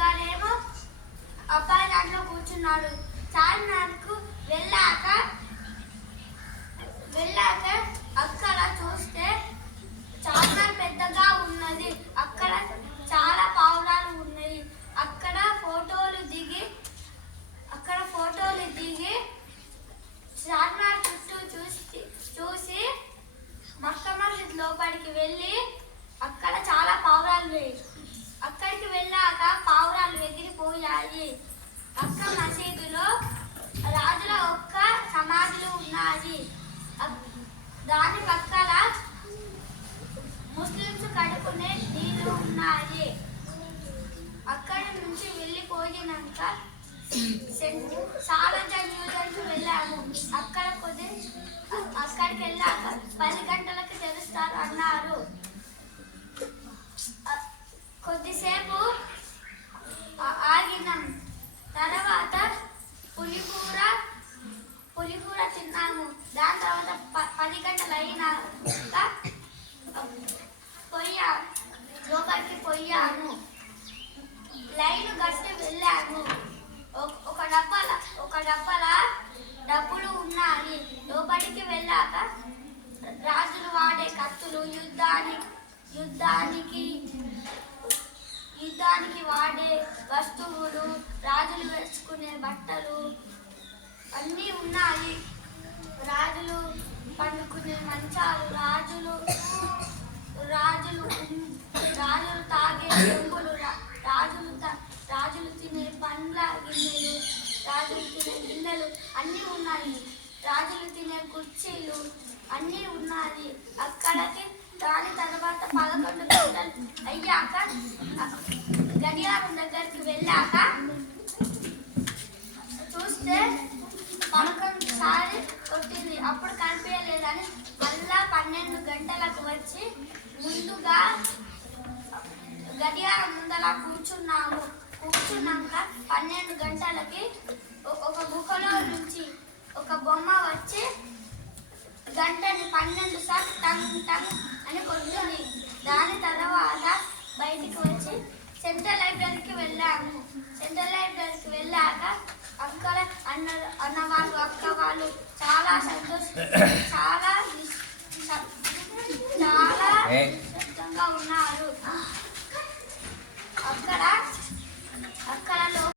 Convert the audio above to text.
గారేమో అబ్బాయి దాంట్లో కూర్చున్నాడు. చార్మినార్కు వెళ్ళాక అక్క మసీదులో రాజుల ఒక్క సమాధులు ఉన్నాయి. దాని పక్కల ముస్లింస్ కడుకునే నీళ్ళు ఉన్నాయి. అక్కడి నుంచి వెళ్ళిపోయినాక సాలంజ మ్యూజియంకి వెళ్ళాము. అక్కడ కొద్ది అక్కడికి వెళ్ళాక పది కూడా తిన్నాము. దాని తర్వాత ప- పది గంటలు అయినాక పోయా లోపలికి పోయాను. లైన్ కట్టి వెళ్ళాను. ఒక- డబ్బాల ఒక డబ్బాల డబ్బులు ఉన్నాయి. లోపలికి వెళ్ళాక రాజులు వాడే కత్తులు యుద్ధానికి యుద్ధానికి యుద్ధానికి వాడే వస్తువులు రాజులు వేసుకునే బట్టలు అన్నీ ఉన్నాయి. పండుకునే మంచాలు రాజులు రాజులు రాజులు తాగే చెంబులు రా- రాజులు తా- రాజులు తినే పండ్ల గిన్నెలు రాజులు తినే గిన్నెలు అన్నీ ఉన్నాయి. రాజులు తినే కుర్చీలు అన్నీ ఉన్నాయి. అక్కడికి దాని తర్వాత పదకొండు గంటలు అయ్యాక గడియారం దగ్గరికి వెళ్ళాక ఒకసారి సారి కొట్టింది. అప్పుడు కనిపించలేదని మళ్ళా పన్నెండు గంటలకు వచ్చి ముందుగా గడియారం ముందర కూర్చున్నాము. కూర్చున్నాక పన్నెండు గంటలకి ఒక గుహలో నుంచి ఒక బొమ్మ వచ్చి గంటని పన్నెండు సార్లు టంగ్ టంగ్ అని కొట్టింది. దాని తర్వాత బయటికి వచ్చి సెంట్రల్ లైబ్రరీకి వెళ్ళాము సెంట్రల్ లైబ్రరీకి వెళ్ళాక అక్కడ అన్న అన్న వాళ్ళు అక్క వాళ్ళు చాలా సంతోష చాలా చాలా సంతోషంగా ఉన్నారు. అక్కడ అక్కడ